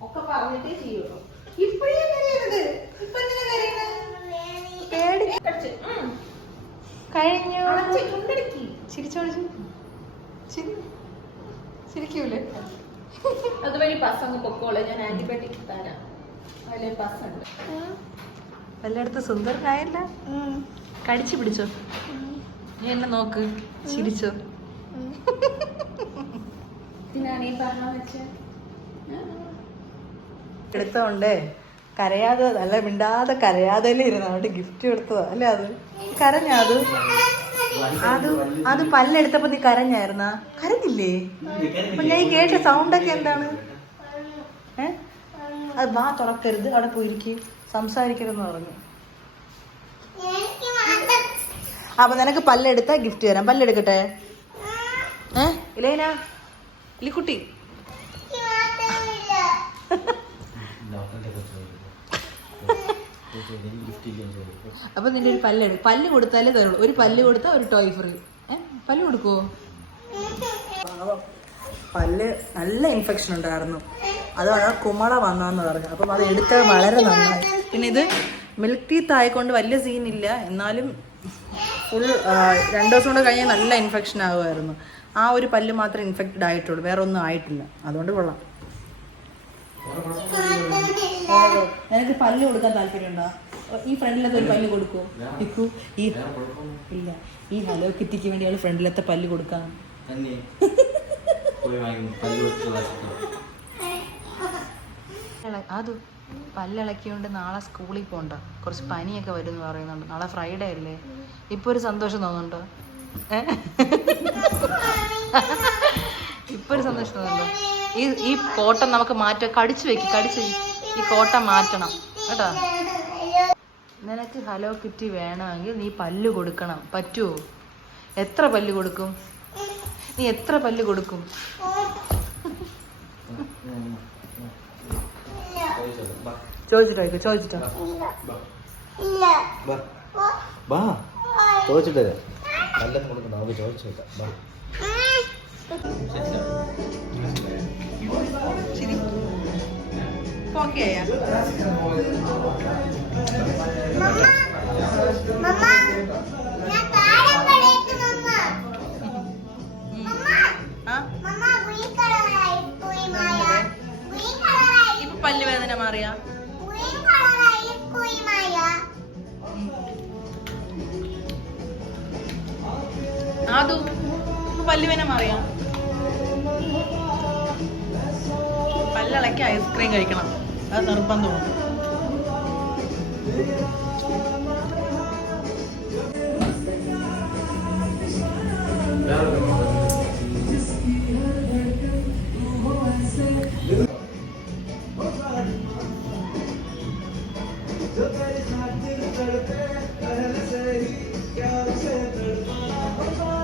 ഒക്കെ പറഞ്ഞിട്ടേ ചെയ്യുള്ളൂ ഇപ്പഴേ കരയരുത് ഇപ്പൊ എന്തിനാ കരയണേ പേടി കടിച്ച്. ഉം. കഴിഞ്ഞു. ചിരിച്ചോടിച്ചു ചിരി ചിരിക്കൂലേ അതുവഴി ബസ് അങ്ങ് പൊക്കോളെ ഞാൻ ആന്റിബയോട്ടിക് തരാം അതിലെ പസ് ഉണ്ട് വല്ലയിടത്ത് സുന്ദരനായല്ല? കടിച്ചു പിടിച്ചോ? നീ എന്നെ നോക്ക് ചിരിച്ചോ? എടുത്തോണ്ടേ കരയാതെ അല്ല മിണ്ടാതെ കരയാതെ ഇരുന്നു? അവിടെ ഗിഫ്റ്റ് കൊടുത്തതോ അല്ലേ അത്? കരഞ്ഞ അത്? അത് അത് പല്ലെടുത്തപ്പോ നീ കരഞ്ഞായിരുന്ന? കരഞ്ഞില്ലേ? അപ്പൊ ഞാൻ കേട്ട സൗണ്ടൊക്കെ എന്താണ്? ഏ? അത് വാ തുറക്കരുത് അവിടെ പോയിരിക്കും. സംസാരിക്കരുതെന്ന് പറഞ്ഞു. അപ്പൊ നിനക്ക് പല്ലെടുത്താ ഗിഫ്റ്റ് തരാം. പല്ലെടുക്കട്ടെ? ഏ? ഇലേന? ഇലിക്കുട്ടി അപ്പൊ നിന്റെ ഒരു പല്ലെടു പല്ല് കൊടുത്താലേ തരുള്ളൂ. ഒരു പല്ല് കൊടുത്താൽ ഒരു ടോയ് ഫ്രീ ഏ? പല്ല് കൊടുക്കുവോ. പല്ല് നല്ല ഇൻഫെക്ഷൻ ഉണ്ടായിരുന്നു. അത് വളരെ കുമള വന്നാന്ന് പറഞ്ഞു. അപ്പം അത് എടുത്തത് വളരെ നന്നായി. പിന്നെ ഇത് മിൽക്ക് ടീത്ത് ആയിക്കൊണ്ട് വലിയ സീനില്ല എന്നാലും ഫുൾ രണ്ട് ദിവസം കൊണ്ട് കഴിഞ്ഞാൽ നല്ല ഇൻഫെക്ഷൻ ആകുമായിരുന്നു. ആ ഒരു പല്ല് മാത്രം ഇൻഫെക്റ്റഡ് ആയിട്ടുള്ളൂ. വേറെ ഒന്നും ആയിട്ടില്ല. അതുകൊണ്ട് കൊള്ളാം. എനിക്ക് പല്ല് കൊടുക്കാൻ താല്പര്യമുണ്ടോ? ഈ ഫ്രണ്ടിലത്തെ ഒരു പല്ല് കൊടുക്കോ. ഇക്കു ഈ ഇല്ല. ഈ ഹലോ കിറ്റിക്ക് വേണ്ടി ഫ്രണ്ടിലത്തെ പല്ല് കൊടുക്കാം. അത് പല്ലിളക്കിയോണ്ട് നാളെ സ്കൂളിൽ പോണ്ട. കുറച്ച് പനിയൊക്കെ വരും എന്ന് പറയുന്നുണ്ട്. നാളെ ഫ്രൈഡേ അല്ലേ? ഇപ്പൊ ഒരു സന്തോഷം തോന്നുന്നുണ്ടോ? ഇപ്പൊ ഒരു സന്തോഷം തോന്നുന്നുണ്ടോ? ഈ ഈ കോട്ട നമുക്ക് മാറ്റ കടിച്ചു വെക്ക് കടിച്ചു ഈ കോട്ട മാറ്റണം. കേട്ടോ? നിനക്ക് ഹലോ കിറ്റി വേണമെങ്കിൽ നീ പല്ല് കൊടുക്കണം. പറ്റുമോ എത്ര പല്ല് കൊടുക്കും? നീ എത്ര പല്ല് കൊടുക്കും? ചോദിച്ചിട്ടോ ചോദിച്ചിട്ടോ. ബാ. ചോദിച്ചിട്ടേ നല്ലത് കൊടുക്കണ്ട അവ ചോദിച്ചു ബാ. ഓക്കെ ആയാ? മാറിയാ? മാറിയ വേദന മാറിയാ? പല്ലിളക്കി ഐസ്ക്രീം കഴിക്കണം. അത് നിർബന്ധമാണ്. तेरी खातिर तड़पे पहले से ही क्या उसे तड़पा